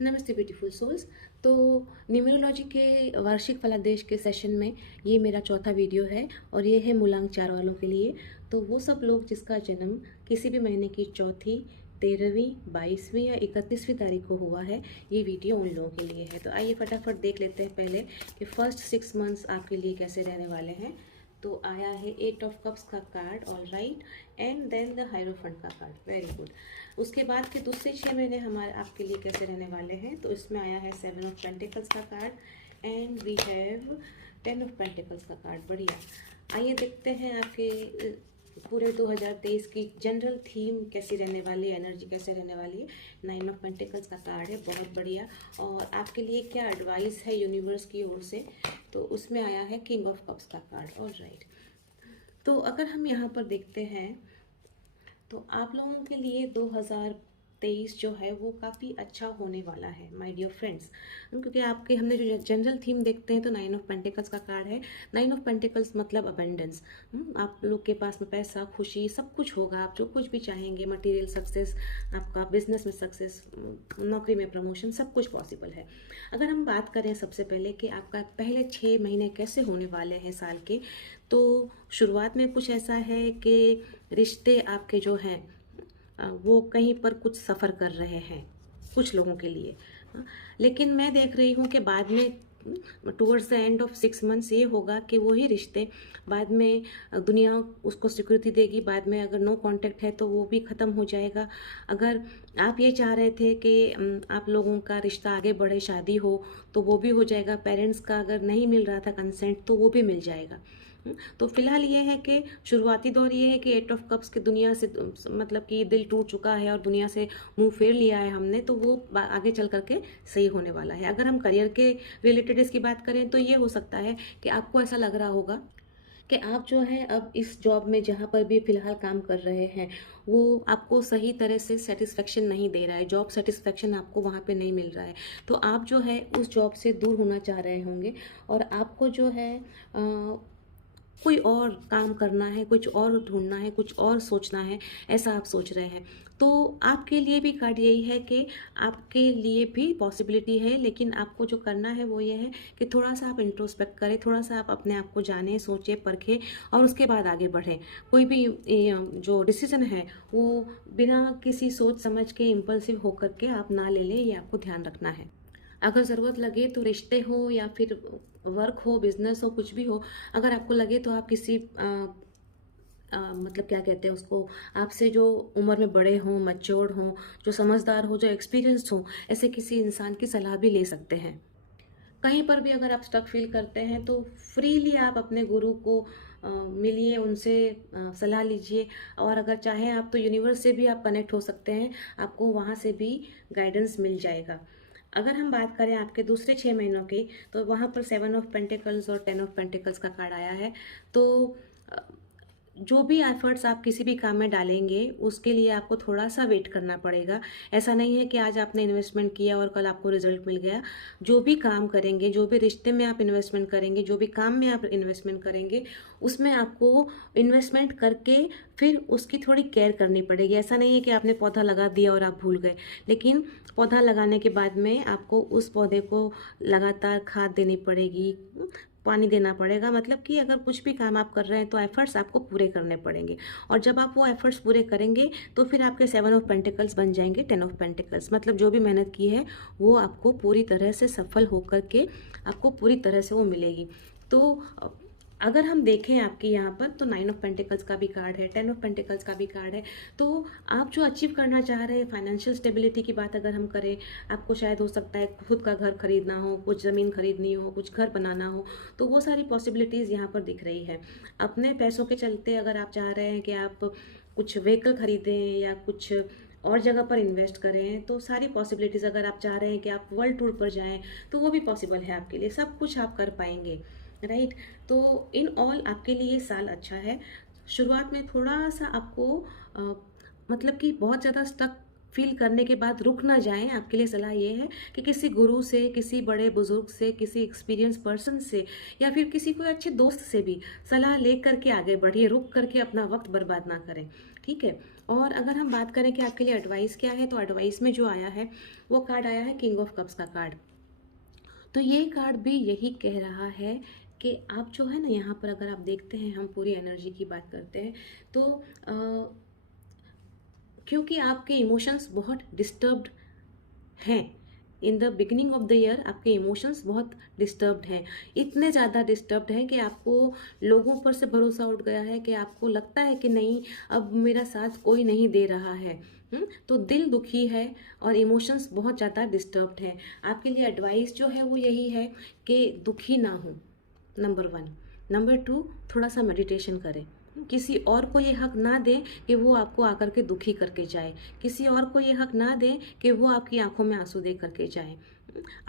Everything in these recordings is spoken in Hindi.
नमस्ते ब्यूटीफुल सोल्स। तो न्यूमरोलॉजी के वार्षिक फलादेश के सेशन में ये मेरा चौथा वीडियो है और ये है मूलांक 4 वालों के लिए। तो वो सब लोग जिसका जन्म किसी भी महीने की चौथी, 13वीं, 22वीं या 31वीं तारीख को हुआ है, ये वीडियो उन लोगों के लिए है। तो आइए फटाफट देख लेते हैं पहले कि फर्स्ट 6 मंथ्स आपके लिए कैसे रहने वाले हैं। तो आया है 8 ऑफ कप्स का card, all right, and then the hierophant का कार्ड, वेरी गुड। उसके बाद के दूसरे 6 महीने हमारे आपके लिए कैसे रहने वाले हैं, तो इसमें आया है 7 ऑफ पेंटिकल्स का card and we have 10 of pentacles का कार्ड। बढ़िया। आइए देखते हैं आपके पूरे 2023 की जनरल थीम कैसी रहने वाली है, एनर्जी कैसे रहने वाली है। 9 ऑफ पेंटिकल्स का कार्ड है, बहुत बढ़िया। और आपके लिए क्या एडवाइस है यूनिवर्स की ओर से, तो उसमें आया है किंग ऑफ कप्स का कार्ड, ऑल राइट। तो अगर हम यहाँ पर देखते हैं तो आप लोगों के लिए 2023 जो है वो काफ़ी अच्छा होने वाला है माय डियर फ्रेंड्स, क्योंकि आपके हमने जो जनरल थीम देखते हैं तो 9 ऑफ पेंटिकल्स का कार्ड है। 9 ऑफ पेंटिकल्स मतलब अबेंडेंस। आप लोग के पास में पैसा, खुशी, सब कुछ होगा। आप जो कुछ भी चाहेंगे, मटेरियल सक्सेस, आपका बिजनेस में सक्सेस, नौकरी में प्रमोशन, सब कुछ पॉसिबल है। अगर हम बात करें सबसे पहले कि आपका पहले 6 महीने कैसे होने वाले हैं साल के, तो शुरुआत में कुछ ऐसा है कि रिश्ते आपके जो हैं वो कहीं पर कुछ सफ़र कर रहे हैं कुछ लोगों के लिए। लेकिन मैं देख रही हूँ कि बाद में towards the end of 6 months ये होगा कि वही रिश्ते बाद में दुनिया उसको स्वीकृति देगी। बाद में अगर नो कांटेक्ट है तो वो भी ख़त्म हो जाएगा। अगर आप ये चाह रहे थे कि आप लोगों का रिश्ता आगे बढ़े, शादी हो, तो वो भी हो जाएगा। पेरेंट्स का अगर नहीं मिल रहा था कंसेंट तो वो भी मिल जाएगा। तो फिलहाल ये है कि शुरुआती दौर ये है कि 8 ऑफ कप्स की दुनिया से मतलब कि दिल टूट चुका है और दुनिया से मुंह फेर लिया है हमने, तो वो आगे चल करके सही होने वाला है। अगर हम करियर के रिलेटेड इसकी बात करें तो ये हो सकता है कि आपको ऐसा लग रहा होगा कि आप जो है अब इस जॉब में जहाँ पर भी फ़िलहाल काम कर रहे हैं वो आपको सही तरह से सेटिस्फेक्शन नहीं दे रहा है, जॉब सेटिस्फेक्शन आपको वहाँ पे नहीं मिल रहा है। तो आप जो है उस जॉब से दूर होना चाह रहे होंगे और आपको जो है कोई और काम करना है, कुछ और ढूंढना है, कुछ और सोचना है, ऐसा आप सोच रहे हैं। तो आपके लिए भी कार्ड यही है कि आपके लिए भी पॉसिबिलिटी है, लेकिन आपको जो करना है वो ये है कि थोड़ा सा आप इंट्रोस्पेक्ट करें, थोड़ा सा आप अपने आप को जानें, सोचें, परखें और उसके बाद आगे बढ़ें। कोई भी जो डिसीजन है वो बिना किसी सोच समझ के इम्पल्सिव होकर के आप ना ले लें, ये आपको ध्यान रखना है। अगर ज़रूरत लगे तो रिश्ते हो या फिर वर्क हो, बिजनेस हो, कुछ भी हो, अगर आपको लगे तो आप किसी मतलब क्या कहते हैं उसको, आपसे जो उम्र में बड़े हों, मैच्योर्ड हों, जो समझदार हो, जो एक्सपीरियंस्ड हों, ऐसे किसी इंसान की सलाह भी ले सकते हैं। कहीं पर भी अगर आप स्टक फील करते हैं तो फ्रीली आप अपने गुरु को मिलिए, उनसे सलाह लीजिए। और अगर चाहें आप तो यूनिवर्स से भी आप कनेक्ट हो सकते हैं, आपको वहाँ से भी गाइडेंस मिल जाएगा। अगर हम बात करें आपके दूसरे 6 महीनों की, तो वहाँ पर 7 ऑफ पेंटिकल्स और 10 ऑफ पेंटिकल्स का कार्ड आया है। तो अ, जो भी एफर्ट्स आप किसी भी काम में डालेंगे उसके लिए आपको थोड़ा सा वेट करना पड़ेगा। ऐसा नहीं है कि आज आपने इन्वेस्टमेंट किया और कल आपको रिजल्ट मिल गया। जो भी काम करेंगे, जो भी रिश्ते में आप इन्वेस्टमेंट करेंगे, जो भी काम में आप इन्वेस्टमेंट करेंगे, उसमें आपको इन्वेस्टमेंट करके फिर उसकी थोड़ी केयर करनी पड़ेगी। ऐसा नहीं है कि आपने पौधा लगा दिया और आप भूल गए, लेकिन पौधा लगाने के बाद में आपको उस पौधे को लगातार खाद देनी पड़ेगी, पानी देना पड़ेगा। मतलब कि अगर कुछ भी काम आप कर रहे हैं तो एफर्ट्स आपको पूरे करने पड़ेंगे। और जब आप वो एफर्ट्स पूरे करेंगे तो फिर आपके 7 ऑफ पेंटिकल्स बन जाएंगे 10 ऑफ पेंटिकल्स। मतलब जो भी मेहनत की है वो आपको पूरी तरह से सफल होकर के आपको पूरी तरह से वो मिलेगी। तो अगर हम देखें आपके यहाँ पर तो 9 ऑफ पेंटिकल्स का भी कार्ड है, 10 ऑफ पेंटिकल्स का भी कार्ड है। तो आप जो अचीव करना चाह रहे हैं, फाइनेंशियल स्टेबिलिटी की बात अगर हम करें, आपको शायद हो सकता है खुद का घर खरीदना हो, कुछ ज़मीन खरीदनी हो, कुछ घर बनाना हो, तो वो सारी पॉसिबिलिटीज़ यहाँ पर दिख रही है। अपने पैसों के चलते अगर आप चाह रहे हैं कि आप कुछ व्हीकल खरीदें या कुछ और जगह पर इन्वेस्ट करें, तो सारी पॉसिबिलिटीज़, अगर आप चाह रहे हैं कि आप वर्ल्ड टूर पर जाएं तो वो भी पॉसिबल है आपके लिए, सब कुछ आप कर पाएंगे, राइट। तो इन ऑल आपके लिए साल अच्छा है। शुरुआत में थोड़ा सा आपको अ, मतलब कि बहुत ज़्यादा स्टक फील करने के बाद रुक ना जाएं। आपके लिए सलाह ये है कि किसी गुरु से, किसी बड़े बुजुर्ग से, किसी एक्सपीरियंस पर्सन से या फिर किसी कोई अच्छे दोस्त से भी सलाह ले करके आगे बढ़िए, रुक करके अपना वक्त बर्बाद ना करें, ठीक है। और अगर हम बात करें कि आपके लिए एडवाइस क्या है, तो एडवाइस में जो आया है वो कार्ड आया है किंग ऑफ कप्स का कार्ड। तो ये कार्ड भी यही कह रहा है कि आप जो है ना, यहाँ पर अगर आप देखते हैं, हम पूरी एनर्जी की बात करते हैं तो क्योंकि आपके इमोशंस बहुत डिस्टर्ब्ड हैं, in the beginning of the year आपके इमोशंस बहुत डिस्टर्ब्ड हैं, इतने ज़्यादा डिस्टर्ब्ड हैं कि आपको लोगों पर से भरोसा उठ गया है, कि आपको लगता है कि नहीं, अब मेरा साथ कोई नहीं दे रहा है। तो दिल दुखी है और इमोशंस बहुत ज़्यादा डिस्टर्ब्ड हैं। आपके लिए एडवाइस जो है वो यही है कि दुखी ना हो, नंबर 1। नंबर 2, थोड़ा सा मेडिटेशन करें। किसी और को ये हक ना दें कि वो आपको आकर के दुखी करके जाए, किसी और को ये हक ना दें कि वो आपकी आंखों में आंसू दे करके जाए।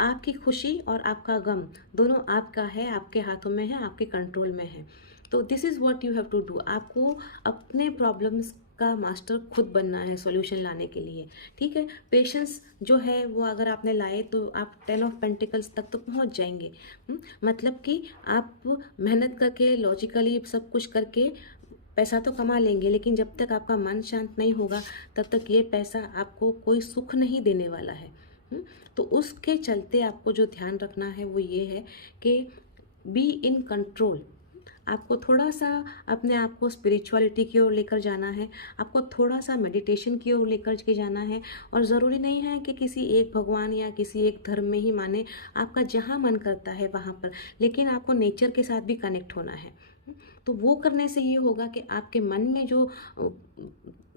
आपकी खुशी और आपका गम दोनों आपका है, आपके हाथों में है, आपके कंट्रोल में है। तो this is what you have to do. आपको अपने प्रॉब्लम्स का मास्टर खुद बनना है सॉल्यूशन लाने के लिए, ठीक है। पेशेंस जो है वो अगर आपने लाए तो आप 10 ऑफ पेंटिकल्स तक तो पहुंच जाएंगे। मतलब कि आप मेहनत करके, लॉजिकली सब कुछ करके पैसा तो कमा लेंगे, लेकिन जब तक आपका मन शांत नहीं होगा तब तक ये पैसा आपको कोई सुख नहीं देने वाला है। तो उसके चलते आपको जो ध्यान रखना है वो ये है कि बी इन कंट्रोल। आपको थोड़ा सा अपने आप को स्पिरिचुअलिटी की ओर लेकर जाना है, आपको थोड़ा सा मेडिटेशन की ओर लेकर के जाना है। और ज़रूरी नहीं है कि किसी एक भगवान या किसी एक धर्म में ही माने, आपका जहाँ मन करता है वहाँ पर, लेकिन आपको नेचर के साथ भी कनेक्ट होना है। तो वो करने से ये होगा कि आपके मन में जो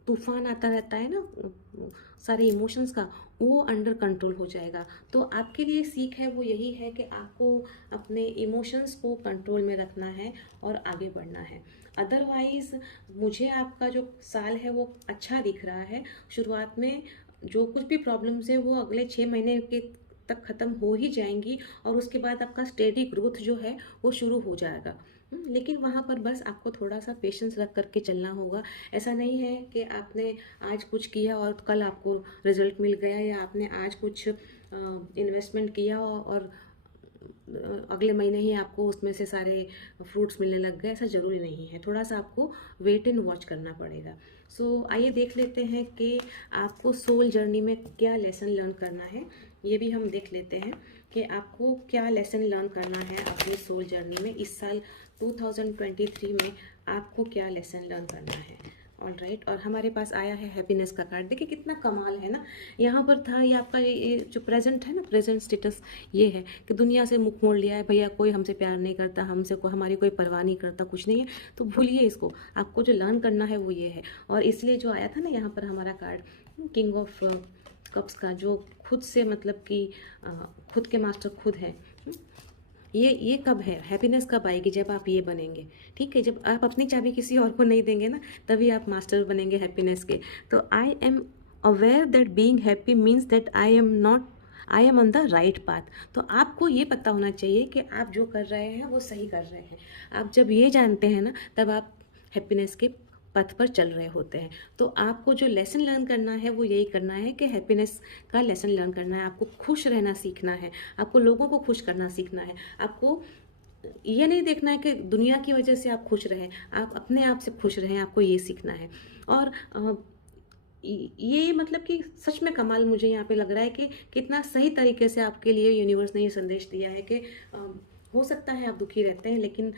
तूफान आता रहता है ना सारे इमोशंस का, वो अंडर कंट्रोल हो जाएगा। तो आपके लिए सीख है वो यही है कि आपको अपने इमोशंस को कंट्रोल में रखना है और आगे बढ़ना है। अदरवाइज़ मुझे आपका जो साल है वो अच्छा दिख रहा है। शुरुआत में जो कुछ भी प्रॉब्लम्स है वो अगले 6 महीने के तक ख़त्म हो ही जाएंगी, और उसके बाद आपका स्टेडी ग्रोथ जो है वो शुरू हो जाएगा। लेकिन वहाँ पर बस आपको थोड़ा सा पेशेंस रख करके चलना होगा। ऐसा नहीं है कि आपने आज कुछ किया और कल आपको रिजल्ट मिल गया, या आपने आज कुछ इन्वेस्टमेंट किया और अगले महीने ही आपको उसमें से सारे फ्रूट्स मिलने लग गए। ऐसा ज़रूरी नहीं है, थोड़ा सा आपको वेट एंड वॉच करना पड़ेगा। सो आइए देख लेते हैं कि आपको सोल जर्नी में क्या लेसन लर्न करना है। ये भी हम देख लेते हैं कि आपको क्या लेसन लर्न करना है अपनी सोल जर्नी में। इस साल 2023 में आपको क्या लेसन लर्न करना है। ऑल राइट, और हमारे पास आया है हैप्पीनेस का कार्ड। देखिए कितना कमाल है ना। यहाँ पर था ये आपका ये जो प्रेजेंट है ना, प्रेजेंट स्टेटस ये है कि दुनिया से मुख मोड़ लिया है, भैया कोई हमसे प्यार नहीं करता, हमसे को हमारी कोई परवाह नहीं करता, कुछ नहीं है। तो भूलिए इसको, आपको जो लर्न करना है वो ये है। और इसलिए जो आया था ना यहाँ पर हमारा कार्ड किंग ऑफ कप्स का, जो खुद से मतलब कि खुद के मास्टर खुद हैं। ये कब है, हैप्पीनेस कब आएगी, जब आप ये बनेंगे, ठीक है। जब आप अपनी चाबी किसी और को नहीं देंगे ना, तभी आप मास्टर बनेंगे हैप्पीनेस के। तो I am aware that being happy means that I am on the right path. तो आपको ये पता होना चाहिए कि आप जो कर रहे हैं वो सही कर रहे हैं। आप जब ये जानते हैं ना, तब आप हैप्पीनेस के पथ पर चल रहे होते हैं। तो आपको जो लेसन लर्न करना है वो यही करना है कि हैप्पीनेस का लेसन लर्न करना है। आपको खुश रहना सीखना है, आपको लोगों को खुश करना सीखना है। आपको ये नहीं देखना है कि दुनिया की वजह से आप खुश रहें, आप अपने आप से खुश रहें, आपको ये सीखना है। और ये मतलब कि सच में कमाल मुझे यहाँ पे लग रहा है कि कितना सही तरीके से आपके लिए यूनिवर्स ने ये संदेश दिया है कि हो सकता है आप दुखी रहते हैं, लेकिन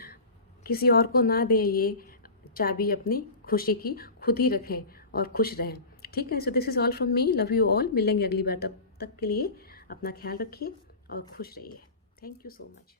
किसी और को ना दें ये चाबी, अपनी खुशी की खुद ही रखें और खुश रहें, ठीक है। So this is all from me, love you all. मिलेंगे अगली बार, तब तक के लिए अपना ख्याल रखिए और खुश रहिए। Thank you so much.